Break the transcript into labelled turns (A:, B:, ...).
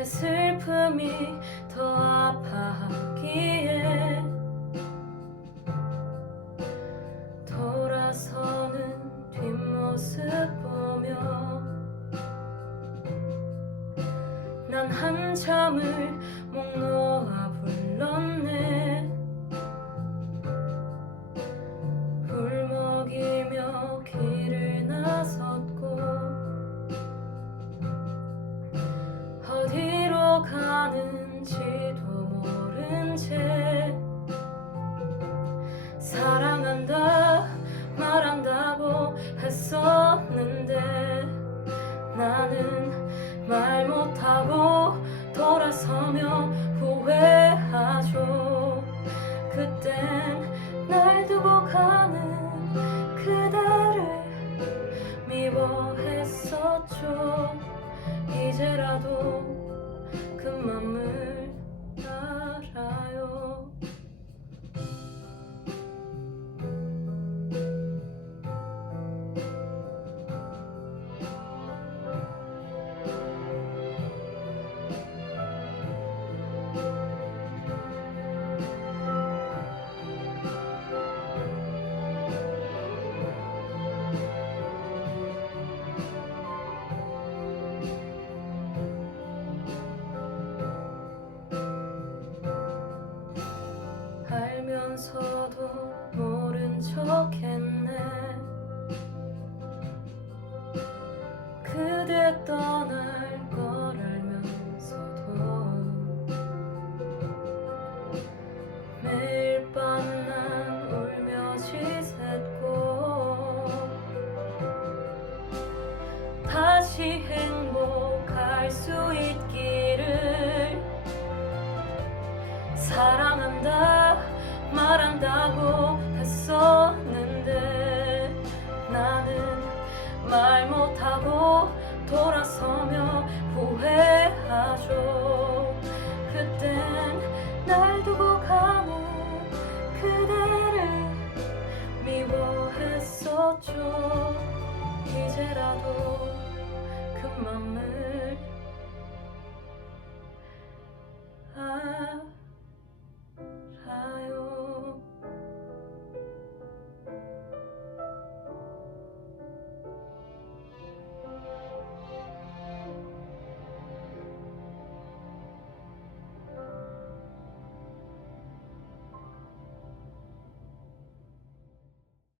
A: 내 슬픔이 더 아파하기에 돌아서는 뒷모습 보며 난 한참을 목 놓아 가는지도 모른 채 사랑한다 말한다고 했었는데 나는 말 못하고 돌아서며 후회하죠. 그땐 날 두고 가는 그대를 미워했었죠. 이제라도 알면서도 모른 척 했네. 그대 떠날 걸 알면서도 매일 밤 난 울며 지샜고 다시 행복할 수 있기 말